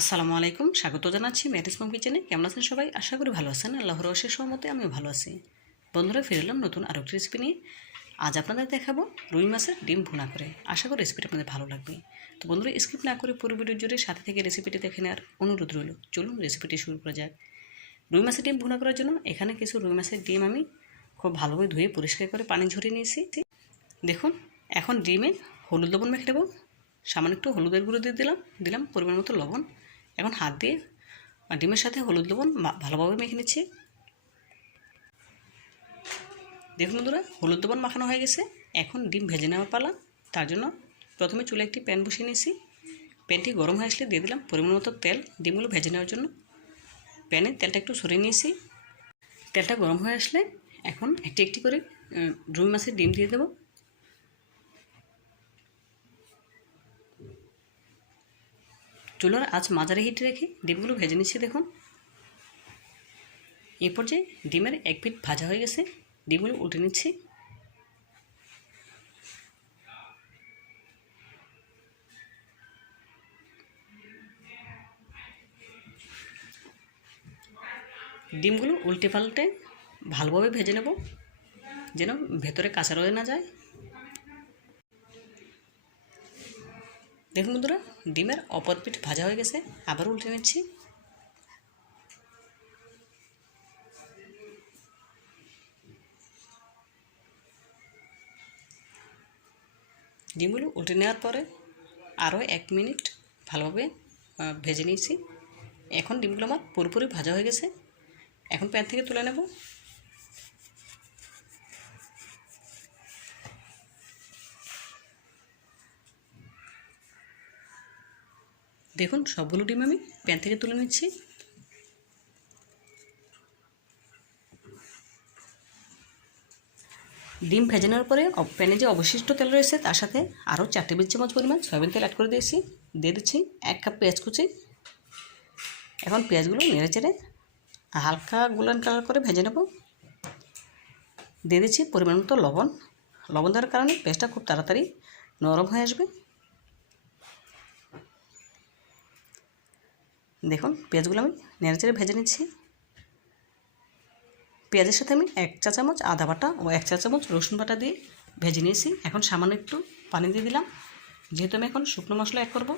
আসসালামু আলাইকুম। স্বাগত জানাচ্ছি ম্যারিস মম কিচেনে। কেমন আছেন সবাই? আশা করি ভালো আছেন। আল্লাহর অশেষ সহমতে আমিও ভালো আছি। বন্ধুরা, ফিরে এলাম নতুন আরও একটি রেসিপি নিয়ে। আজ আপনাদের দেখাবো রুই মাছের ডিম ভুনা করে। আশা করি রেসিপিটা আপনাদের ভালো লাগবে। তো বন্ধুরা স্কিপ না করে পুরো ভিডিও জুড়ে সাথে থেকে রেসিপিটি দেখে নেওয়ার অনুরোধ রইল। চলুন রেসিপিটি শুরু করা যাক। রুই মাছের ডিম ভুনা করার জন্য এখানে কিছু রুই মাছের ডিম আমি খুব ভালোভাবে ধুয়ে পরিষ্কার করে পানি ঝরিয়ে নিয়েছি। দেখুন, এখন ডিমে হলুদ লবণ মেখে দেবো সামান্য একটু হলুদের গুঁড়ো দিয়ে দিলাম। দিলাম পরিমাণ মতো লবণ। এখন হাত দিয়ে ডিমের সাথে হলুদ লবণ ভালোভাবে মেখে নিচ্ছি। দেখুন বন্ধুরা, হলুদ লবণ মাখানো হয়ে গেছে। এখন ডিম ভেজে নেওয়া পালা। তার জন্য প্রথমে চুলে একটি প্যান বসিয়ে নিয়েছি। প্যানটি গরম হয়ে আসলে দিয়ে দিলাম পরিমাণ মতো তেল ডিমগুলো ভেজে নেওয়ার জন্য। প্যানে তেলটা একটু সরিয়ে নিয়েছি। তেলটা গরম হয়ে আসলে এখন একটি একটি করে রুই মাছের ডিম দিয়ে দেবো। চুলার আজ মাঝারি হিট রেখে ডিমগুলো ভেজে নিচ্ছি, দেখুন। এই পর্যায়ে ডিমের এক পিঠ ভাজা হয়ে গেছে, ডিমগুলো উল্টে নিচ্ছি। ডিমগুলো উল্টে পাল্টে ভালোভাবে ভেজে নেব, যেন ভেতরে কাঁচা রয়ে না যায়। দেখুন বন্ধুরা, ডিমের অপর পিঠ ভাজা হয়ে গেছে, আবার উল্টে নিচ্ছি। ডিমগুলো উল্টে নেওয়ার পরে আরও এক মিনিট ভালোভাবে ভেজে নিয়েছি। এখন ডিমগুলো আমার পুরোপুরি ভাজা হয়ে গেছে। এখন প্যান থেকে তুলে নেব। দেখুন, সবগুলো ডিম আমি প্যান থেকে তুলে নিচ্ছি। ডিম ভেজে নেওয়ার পরে প্যানে যে অবশিষ্ট তেল রয়েছে, তার সাথে আরও চার টেবিল চামচ পরিমাণ সয়াবিন তেল অ্যাড করে দিয়েছি। দিয়ে দিচ্ছি এক কাপ পেঁয়াজ কুচি। এখন পেঁয়াজগুলো নেড়ে চেড়ে হালকা গোল্ডেন কালার করে ভেজে নেব। দিয়ে দিচ্ছি পরিমাণ মতো লবণ। লবণ দেওয়ার কারণে পেঁয়াজটা খুব তাড়াতাড়ি নরম হয়ে আসবে। দেখুন, পেঁয়াজগুলো আমি নেড়ে চেড়ে ভেজে নিচ্ছি। পেঁয়াজের সাথে আমি এক চা চামচ আদা বাটা ও এক চা চামচ রসুন বাটা দিয়ে ভেজে নিয়েছি। এখন সামান্য একটু পানি দিয়ে দিলাম। যেহেতু আমি এখন শুকনো মশলা অ্যাড করব,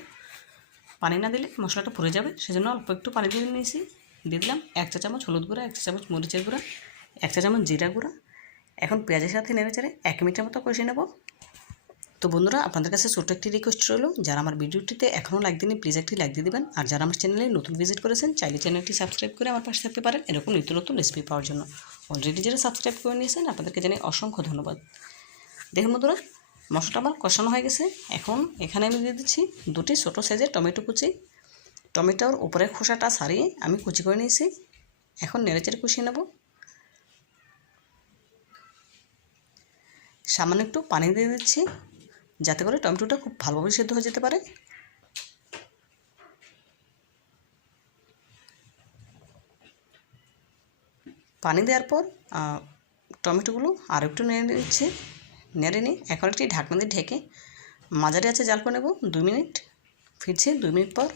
পানি না দিলে মশলাটা পুড়ে যাবে, সেজন্য অল্প একটু পানি দিয়ে নিয়েছি। দিয়ে দিলাম এক চা চামচ হলুদ গুঁড়া, এক চা চামচ মরিচের গুঁড়া, এক চা চামচ জিরা গুঁড়া। এখন পেঁয়াজের সাথে নেড়ে চেড়ে এক মিনিটের মতো কষে নেব। তো বন্ধুরা, আপনাদের কাছে ছোট্ট একটি রিকোয়েস্ট রইল। যারা আমার ভিডিওটিতে এখনও লাইক দিনই প্লিজ একটি লাইক দিয়ে দেবেন। আর যারা আমার চ্যানেলে নতুন ভিজিট করেছেন, চাইলে চ্যানেলটি সাবস্ক্রাইব করে আমার পাশে থাকতে পারেন এরকম নিত্য নতুন রেসিপি পাওয়ার জন্য। অলরেডি যারা সাবস্ক্রাইব করে নিয়েছেন, আপনাদেরকে জানাই অসংখ্য ধন্যবাদ। দেখুন বন্ধুরা, মশলাটা আমার কষানো হয়ে গেছে। এখন এখানে আমি দিয়ে দিচ্ছি দুটি ছোটো সাইজের টমেটো কুচি। টমেটোর উপরের খোসাটা সারিয়ে আমি কুচি করে নিয়েছি। এখন নেড়েচেড়ে কুচিয়ে নেব। সামান্য একটু পানি দিয়ে দিচ্ছি। যাতে করে টমেটোটা খুব ভালোভাবে সেদ্ধ হয়ে যেতে পারে। পানি দেওয়ার পর টমেটোগুলো আর একটু নেড়ে নিচ্ছে। নেড়ে নিয়ে এখন একটি ঢাকনা দিয়ে ঢেকে মাঝারি আছে জাল করে নেব। দুই মিনিট ফিরছে, দুই মিনিট পর।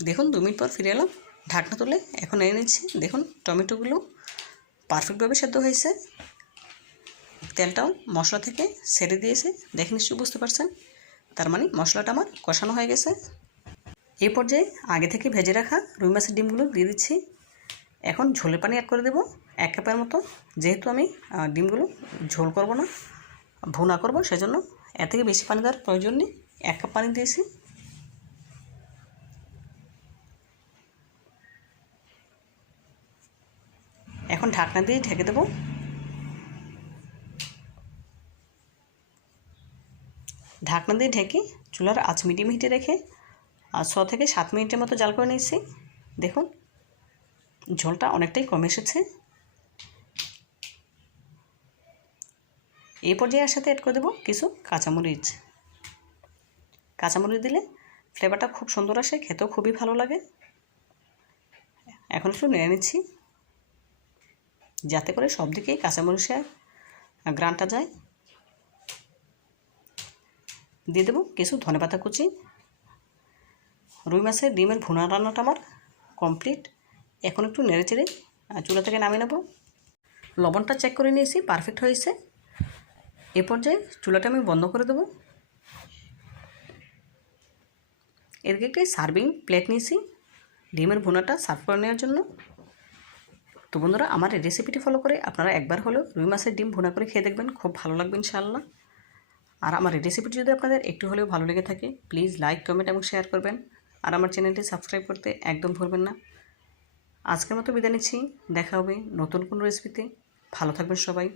দেখুন দু মিনিট পর ফিরে এলাম। ঢাকনা তুলে এখন নেড়ে নিচ্ছি। দেখুন, টমেটোগুলো পারফেক্টভাবে সেদ্ধ হয়েছে। তেলটাও মশলা থেকে ছেড়ে দিয়েছে। দেখে নিশ্চয়ই বুঝতে পারছেন। তার মানে মশলাটা আমার কষানো হয়ে গেছে। এই পর্যায়ে আগে থেকে ভেজে রাখা রুই মাছের ডিমগুলো দিয়ে দিচ্ছি। এখন ঝোলের পানি অ্যাড করে দেবো। এক কাপের মতো। যেহেতু আমি ডিমগুলো ঝোল করব না, ভুনা করব, সেজন্য এর থেকে বেশি পানি দেওয়ার প্রয়োজন নেই। এক কাপ পানি দিয়েছি। এখন ঢাকনা দিয়ে ঢেকে দেবো। ঢাকনা দিয়ে ঢেকে চুলার আঁচ মিডিয়াম হিটে রেখে আর ছ থেকে সাত মিনিটের মতো জাল করে নিয়েছি। দেখুন, ঝোলটা অনেকটাই কমে এসেছে। এই পর্যায়ে সাথে অ্যাড করে দেবো কিছু কাঁচামরিচ। কাঁচামরিচ দিলে ফ্লেভারটা খুব সুন্দর আসে, খেতেও খুবই ভালো লাগে। এখন একটু নেড়ে নিচ্ছি, যাতে করে সব দিকেই কাঁচামরিচের গ্রানটা যায়। দিয়ে দেবো কিছু ধনেপাতা কুচি, রুই মাছের ডিমের ভুনা রান্নাটা আমার কমপ্লিট। এখন একটু নেড়ে চেড়ে চুলা থেকে নামিয়ে নেব। লবণটা চেক করে নিয়েছি পারফেক্ট হয়েছে। এ পর্যায়ে চুলাটা আমি বন্ধ করে দেবো। এদিকে একটি সার্ভিং প্লেট নিয়েছি, ডিমের ভুনাটা সার্ভ করে নেওয়ার জন্য। তো বন্ধুরা, আমার রেসিপিটি ফলো করে আপনারা একবার হলেও রুই মাছের ডিম ভুনা করে খেয়ে দেখবেন, খুব ভালো লাগবে ইনশাআল্লাহ। আর আমার এই রেসিপিটি যদি আপনাদের একটু হলেও ভালো লেগে থাকে প্লিজ লাইক কমেন্ট এবং শেয়ার করবেন। আর আমার চ্যানেলটি সাবস্ক্রাইব করতে একদম ভুলবেন না। আজকের মতো বিদায় নিচ্ছি। দেখা হবে নতুন কোনো রেসিপিতে ভালো থাকবেন সবাই।